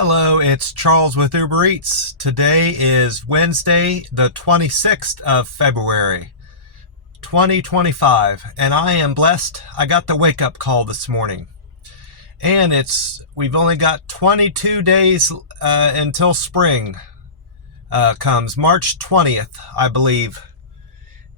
Hello, it's Charles with Uber Eats. Today is Wednesday, the 26th of February, 2025, and I am blessed. I got the wake-up call this morning. And we've only got 22 days until spring comes. March 20th, I believe,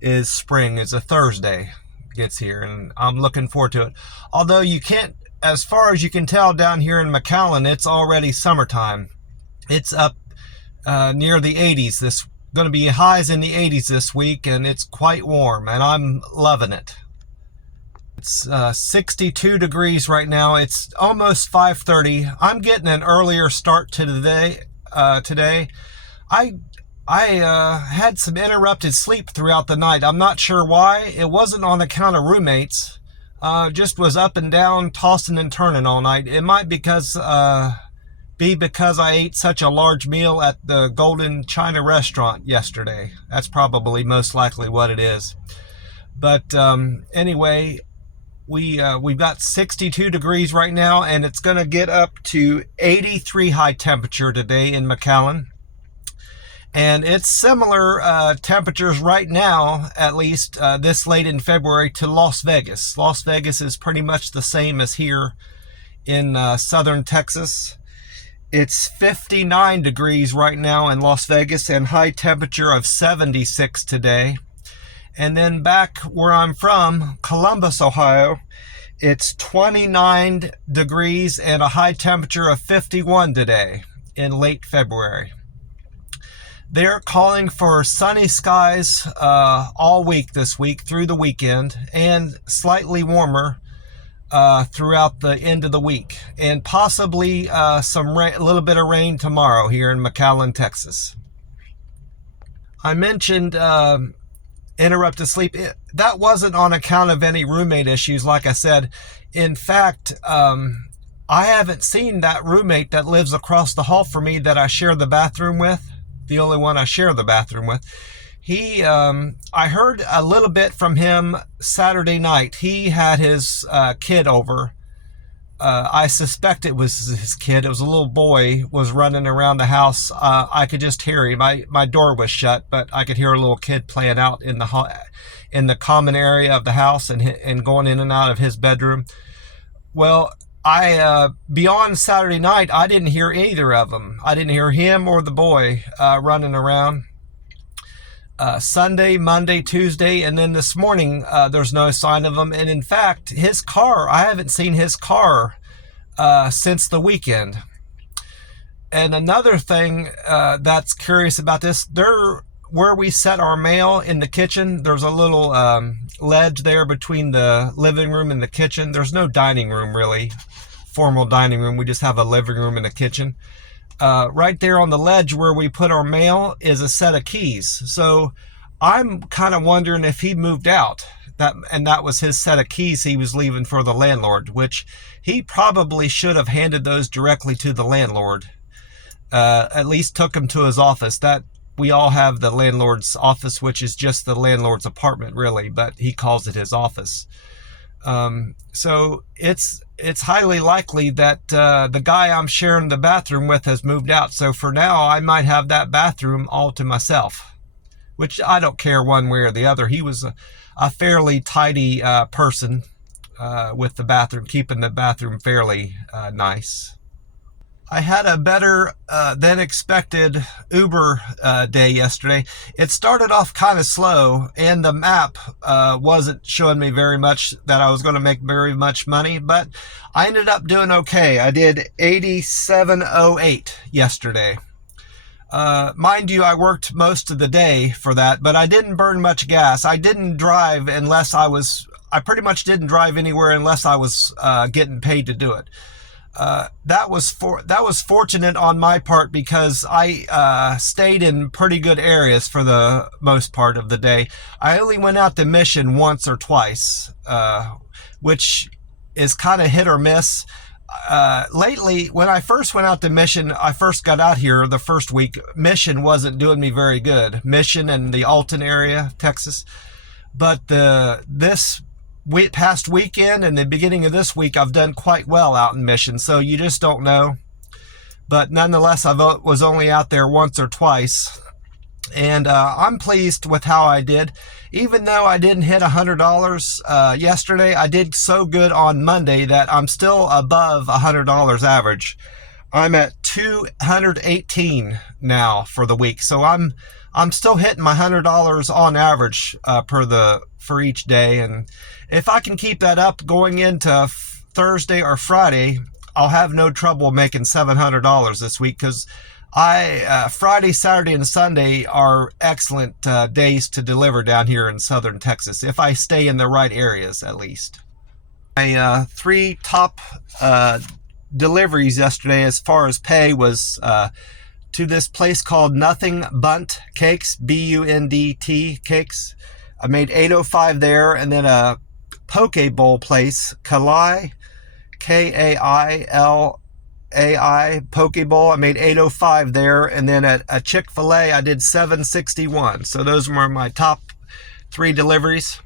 is spring. It's a Thursday. Gets here, and I'm looking forward to it. Although you can't, as far as you can tell down here in McAllen, it's already summertime. It's up near the 80s. This going to be highs in the 80s this week, and it's quite warm, and I'm loving it. It's 62 degrees right now. It's almost 5:30. I'm getting an earlier start to today. I had some interrupted sleep throughout the night. I'm not sure why. It wasn't on account of roommates. Just was up and down, tossing and turning all night. It might be because I ate such a large meal at the Golden China restaurant yesterday. That's probably most likely what it is. But anyway, we've got 62 degrees right now, and it's going to get up to 83 high temperature today in McAllen. And it's similar temperatures right now, at least this late in February, to Las Vegas. Las Vegas is pretty much the same as here in southern Texas. It's 59 degrees right now in Las Vegas and high temperature of 76 today. And then back where I'm from, Columbus, Ohio, it's 29 degrees and a high temperature of 51 today in late February. They're calling for sunny skies all week this week through the weekend, and slightly warmer throughout the end of the week, and possibly a little bit of rain tomorrow here in McAllen, Texas. I mentioned interrupted sleep. That wasn't on account of any roommate issues, like I said. In fact, I haven't seen that roommate that lives across the hall from me that I share the bathroom with. The only one I share the bathroom with. I heard a little bit from him Saturday night. He had his kid over. I suspect it was his kid. It was a little boy was running around the house. I could just hear him. My door was shut, but I could hear a little kid playing out in the common area of the house and going in and out of his bedroom. Well, beyond Saturday night, I didn't hear either of them. I didn't hear him or the boy running around. Sunday, Monday, Tuesday, and then this morning, there's no sign of him. And in fact, his car, I haven't seen his car since the weekend. And another thing that's curious about this, where we set our mail in the kitchen, there's a little ledge there between the living room and the kitchen. There's no dining room, really, formal dining room. We just have a living room and a kitchen. Right there on the ledge where we put our mail is a set of keys. So I'm kind of wondering if he moved out, and that was his set of keys he was leaving for the landlord, which he probably should have handed those directly to the landlord. At least took him to his office. That we all have the landlord's office, which is just the landlord's apartment, really, but he calls it his office. So it's highly likely that the guy I'm sharing the bathroom with has moved out. So for now, I might have that bathroom all to myself, which I don't care one way or the other. He was a fairly tidy person with the bathroom, keeping the bathroom fairly nice. I had a better than expected Uber day yesterday. It started off kind of slow, and the map wasn't showing me very much that I was going to make very much money, but I ended up doing okay. I did $87.08 yesterday. Mind you, I worked most of the day for that, but I didn't burn much gas. I didn't drive I pretty much didn't drive anywhere unless I was getting paid to do it. That was fortunate on my part because I stayed in pretty good areas for the most part of the day. I only went out to Mission once or twice, which is kind of hit or miss. Lately, when I first went out to Mission, I first got out here the first week, Mission wasn't doing me very good. Mission and the Alton area, Texas. But this past weekend and the beginning of this week, I've done quite well out in Mission, so you just don't know. but nonetheless, I was only out there once or twice. And I'm pleased with how I did. Even though I didn't hit $100 yesterday, I did so good on Monday that I'm still above $100 average. I'm at 218 now for the week, so I'm still hitting my $100 on average for each day. And if I can keep that up going into Thursday or Friday, I'll have no trouble making $700 this week, because Friday, Saturday, and Sunday are excellent days to deliver down here in southern Texas, if I stay in the right areas at least. My 3 top deliveries yesterday as far as pay was to this place called Nothing Bundt Cakes, B-U-N-D-T Cakes. I made $805 there, and then a poke bowl place, Kailai, K-A-I-L-A-I Poke Bowl. I made $805 there, and then at a Chick-fil-A I did $761. So those were my top 3 deliveries.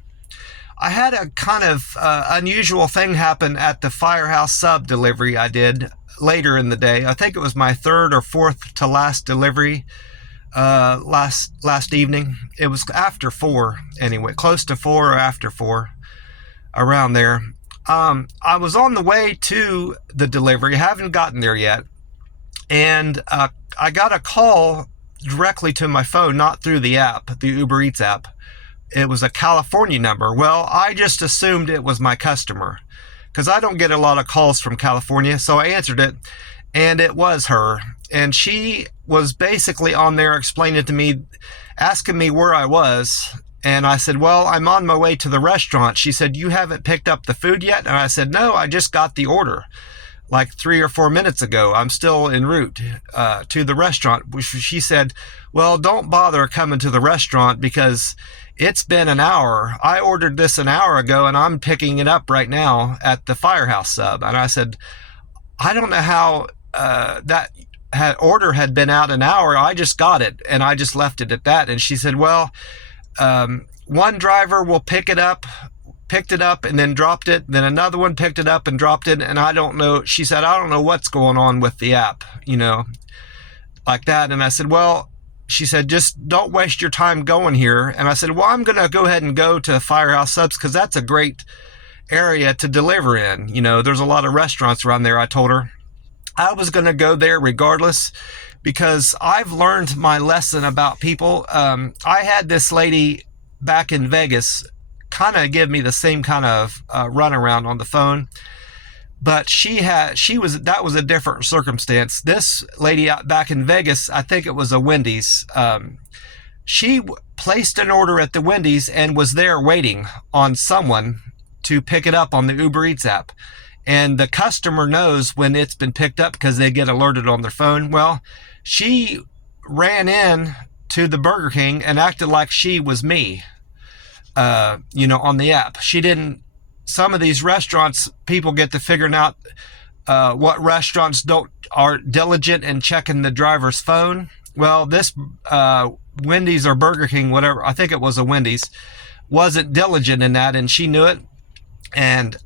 I had a kind of unusual thing happen at the Firehouse Sub delivery I did later in the day. I think it was my 3rd or 4th to last delivery last evening. It was after 4 anyway, close to 4 or after 4, around there. I was on the way to the delivery, haven't gotten there yet, and I got a call directly to my phone, not through the app, the Uber Eats app. It was a California number. Well, I just assumed it was my customer, because I don't get a lot of calls from California, so I answered it, and it was her. And she was basically on there explaining to me, asking me where I was. And I said, well, I'm on my way to the restaurant. She said, you haven't picked up the food yet? And I said, no, I just got the order like 3 or 4 minutes ago. I'm still en route to the restaurant. She said, well, don't bother coming to the restaurant because it's been an hour. I ordered this an hour ago, and I'm picking it up right now at the Firehouse Sub. And I said, I don't know how that order had been out an hour. I just got it, and I just left it at that. And she said, well, one driver will picked it up and then dropped it. Then another one picked it up and dropped it. And I don't know. She said, I don't know what's going on with the app, like that. And I said, well, she said, just don't waste your time going here. And I said, well, I'm going to go ahead and go to Firehouse Subs because that's a great area to deliver in. There's a lot of restaurants around there. I told her I was going to go there regardless, because I've learned my lesson about people. I had this lady back in Vegas kind of give me the same kind of runaround on the phone, but that was a different circumstance. This lady out back in Vegas, I think it was a Wendy's. She placed an order at the Wendy's and was there waiting on someone to pick it up on the Uber Eats app. And the customer knows when it's been picked up because they get alerted on their phone. Well, she ran in to the Burger King and acted like she was me, on the app. She didn't. Some of these restaurants, people get to figuring out what restaurants are diligent in checking the driver's phone. Well, this Wendy's or Burger King, whatever, I think it was a Wendy's, wasn't diligent in that, and she knew it. And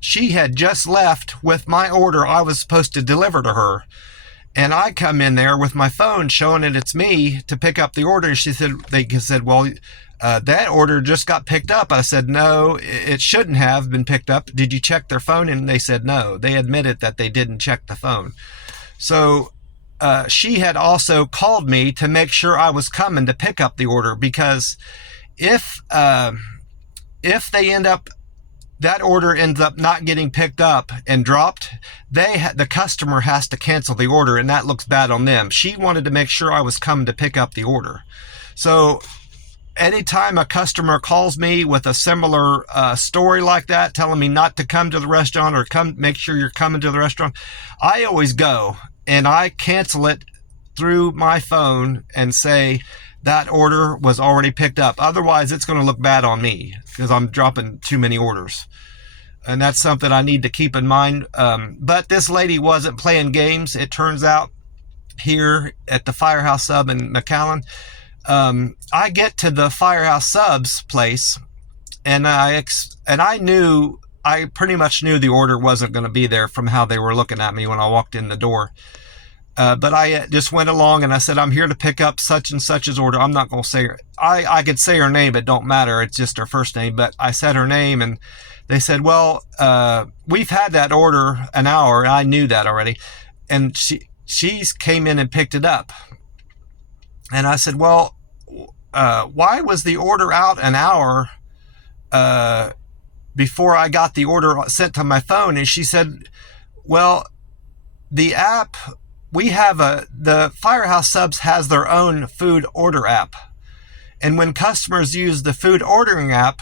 she had just left with my order I was supposed to deliver to her. And I come in there with my phone showing it it's me to pick up the order. And they said, well, that order just got picked up. I said, no, it shouldn't have been picked up. Did you check their phone? And they said, no. They admitted that they didn't check the phone. So she had also called me to make sure I was coming to pick up the order, because if that order ends up not getting picked up and dropped, the customer has to cancel the order, and that looks bad on them. She wanted to make sure I was coming to pick up the order. So anytime a customer calls me with a similar story like that, telling me not to come to the restaurant or make sure you're coming to the restaurant, I always go and I cancel it through my phone and say that order was already picked up. Otherwise, it's going to look bad on me because I'm dropping too many orders. And that's something I need to keep in mind. But this lady wasn't playing games. It turns out here at the Firehouse Sub in McAllen, I get to the Firehouse Subs place, and I knew I pretty much knew the order wasn't going to be there from how they were looking at me when I walked in the door. But I just went along and I said, I'm here to pick up such and such's order. I'm not going to say her. I could say her name, it don't matter. It's just her first name. But I said her name and they said, well, we've had that order an hour. I knew that already. And she came in and picked it up. And I said, well, why was the order out an hour before I got the order sent to my phone? And she said, well, the app, we have the Firehouse Subs has their own food order app. And when customers use the food ordering app,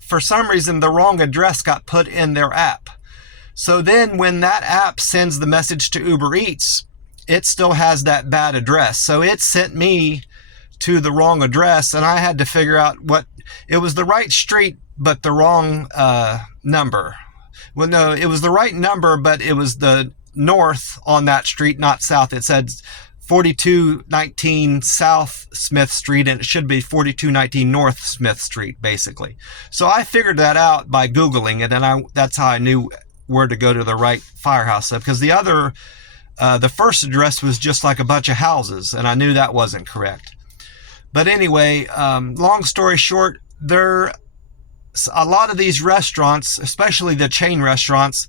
for some reason, the wrong address got put in their app. So then when that app sends the message to Uber Eats, it still has that bad address. So it sent me to the wrong address, and I had to figure out it was the right street, but the wrong number. Well, no, it was the right number, but it was the north on that street, not south. It said 4219 South Smith Street, and it should be 4219 North Smith Street, basically. So I figured that out by Googling it, and that's how I knew where to go to the right Firehouse Sub, because the first address was just like a bunch of houses, and I knew that wasn't correct. But anyway, long story short, a lot of these restaurants, especially the chain restaurants,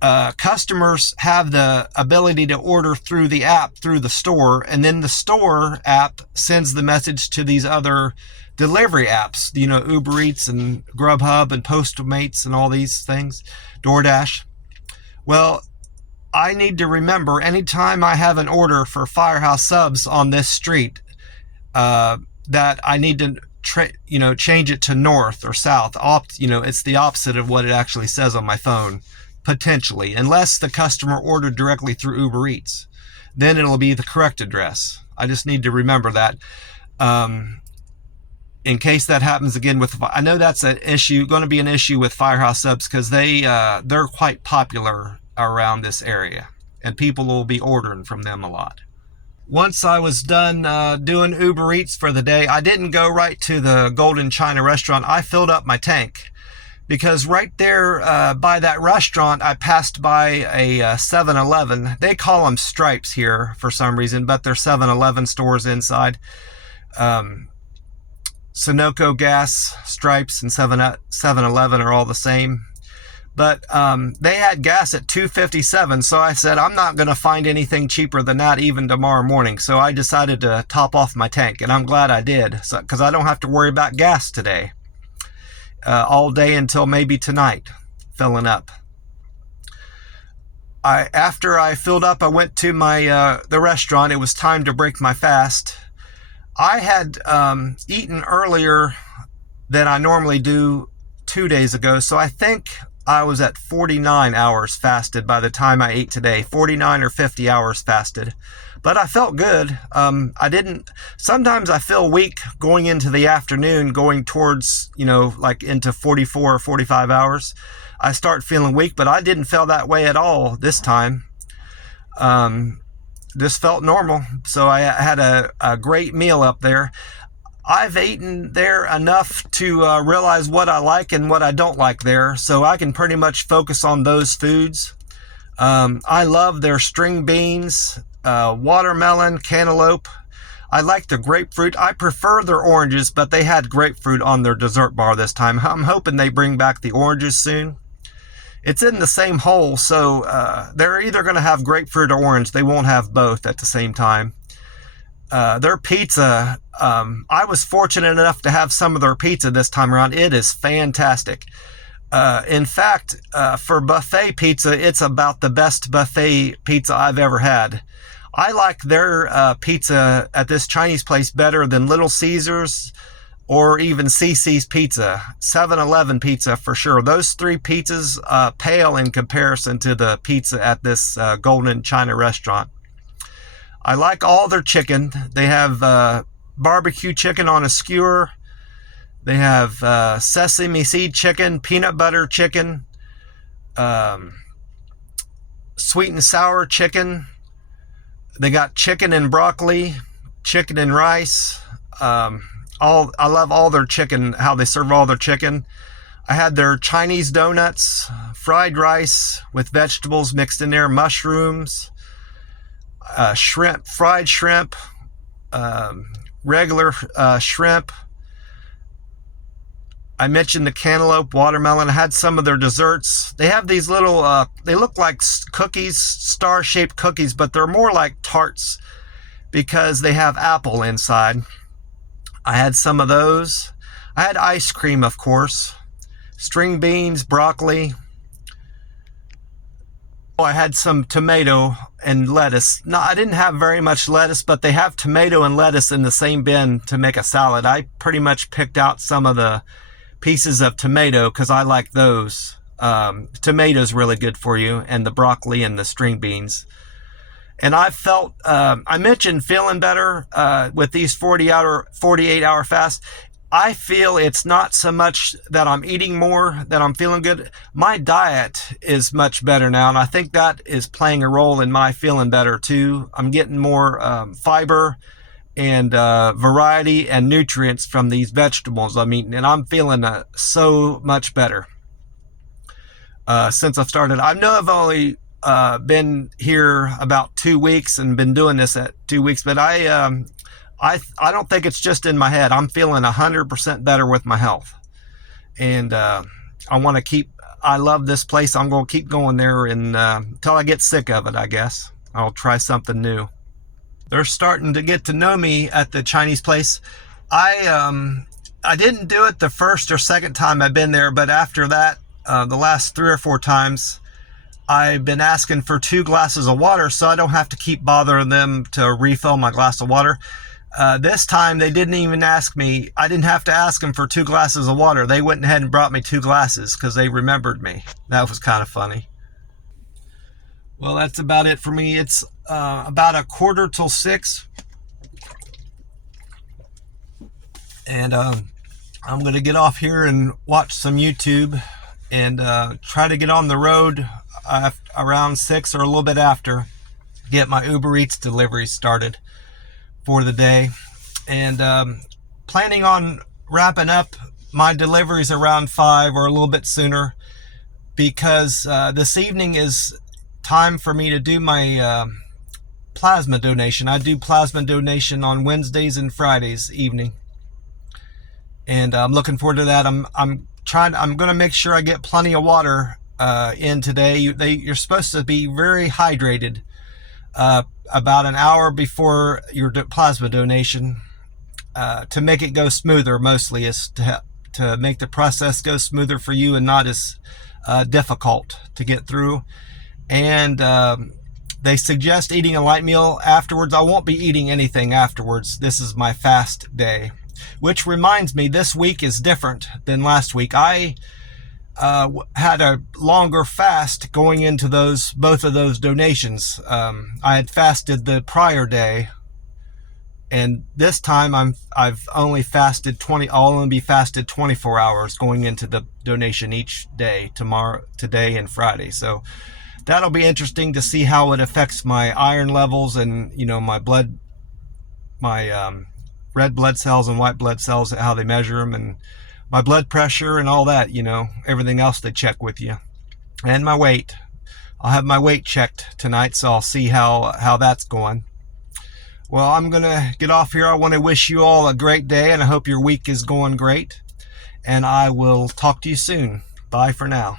customers have the ability to order through the app, through the store, and then the store app sends the message to these other delivery apps, Uber Eats and Grubhub and Postmates and all these things, DoorDash. Well, I need to remember anytime I have an order for Firehouse Subs on this street, that I need to change it to north or south. It's the opposite of what it actually says on my phone, potentially, unless the customer ordered directly through Uber Eats. Then it'll be the correct address. I just need to remember that. In case that happens again I know that's going to be an issue with Firehouse Subs, because they're quite popular around this area, and people will be ordering from them a lot. Once I was done doing Uber Eats for the day, I didn't go right to the Golden China restaurant. I filled up my tank, because right there by that restaurant, I passed by a 7-Eleven. They call them Stripes here for some reason, but they're 7-Eleven stores inside. Sunoco Gas, Stripes, and 7-Eleven are all the same. But they had gas at $2.57, so I said, I'm not going to find anything cheaper than that even tomorrow morning. So I decided to top off my tank, and I'm glad I did, because I don't have to worry about gas today. All day until maybe tonight, filling up. After I filled up, I went to the restaurant. It was time to break my fast. I had eaten earlier than I normally do 2 days ago, so I think I was at 49 hours fasted by the time I ate today. 49 or 50 hours fasted. But I felt good. Sometimes I feel weak going into the afternoon, going towards, like into 44 or 45 hours. I start feeling weak, but I didn't feel that way at all this time. Just felt normal. So I had a great meal up there. I've eaten there enough to realize what I like and what I don't like there, so I can pretty much focus on those foods. I love their string beans, watermelon, cantaloupe. I like the grapefruit. I prefer their oranges, but they had grapefruit on their dessert bar this time. I'm hoping they bring back the oranges soon. It's in the same hole, so they're either going to have grapefruit or orange. They won't have both at the same time. Their pizza, I was fortunate enough to have some of their pizza this time around. It is fantastic. In fact, for buffet pizza, it's about the best buffet pizza I've ever had. I like their pizza at this Chinese place better than Little Caesars or even CC's Pizza. 7-Eleven pizza for sure. Those three pizzas pale in comparison to the pizza at this Golden China restaurant. I like all their chicken. They have barbecue chicken on a skewer. They have sesame seed chicken, peanut butter chicken, sweet and sour chicken. They got chicken and broccoli, chicken and rice. I love all their chicken, how they serve all their chicken. I had their Chinese donuts, fried rice with vegetables mixed in there, mushrooms, shrimp, fried shrimp, regular shrimp. I mentioned the cantaloupe, watermelon. I had some of their desserts. They have these little, they look like cookies, star-shaped cookies, but they're more like tarts because they have apple inside. I had some of those. I had ice cream, of course, string beans, broccoli. I had some tomato and lettuce. No, I didn't have very much lettuce, but they have tomato and lettuce in the same bin to make a salad. I pretty much picked out some of the pieces of tomato because I like those. Tomato's really good for you, and the broccoli and the string beans. And I felt, I mentioned feeling better with these 48-hour fasts. I feel it's not so much that I'm eating more, that I'm feeling good. My diet is much better now, and I think that is playing a role in my feeling better too. I'm getting more fiber and variety and nutrients from these vegetables I'm eating, and I'm feeling so much better since I've started. I know I've only been here about 2 weeks and been doing this at 2 weeks, but I don't think it's just in my head. I'm feeling 100% better with my health, and I want to keep. I love this place. I'm going to keep going there until I get sick of it. I guess I'll try something new. They're starting to get to know me at the Chinese place. I didn't do it the first or second time I've been there, but after that, the last 3 or 4 times, I've been asking for 2 glasses of water, so I don't have to keep bothering them to refill my glass of water. This time they didn't even ask me. I didn't have to ask them for 2 glasses of water. They went ahead and brought me 2 glasses because they remembered me. That was kind of funny. Well, that's about it for me. It's about 5:45, and I'm going to get off here and watch some YouTube and try to get on the road around 6 or a little bit after, get my Uber Eats delivery started for the day, and planning on wrapping up my deliveries around 5 or a little bit sooner, because this evening is time for me to do my plasma donation. I do plasma donation on Wednesdays and Fridays evening, and I'm looking forward to that. I'm going to make sure I get plenty of water in today. You're supposed to be very hydrated about an hour before your plasma donation to make it go smoother. Mostly is to make the process go smoother for you and not as difficult to get through. And they suggest eating a light meal afterwards. I won't be eating anything afterwards. This is my fast day, which reminds me, this week is different than last week. I had a longer fast going into both of those donations. I had fasted the prior day, and this time I've only fasted 20. I'll only be fasted 24 hours going into the donation each day, today and Friday. So that'll be interesting to see how it affects my iron levels and my blood, my red blood cells and white blood cells, how they measure them, and my blood pressure and all that, everything else they check with you, and my weight. I'll have my weight checked tonight, so I'll see how that's going. Well, I'm gonna get off here. I want to wish you all a great day, and I hope your week is going great, and I will talk to you soon. Bye for now.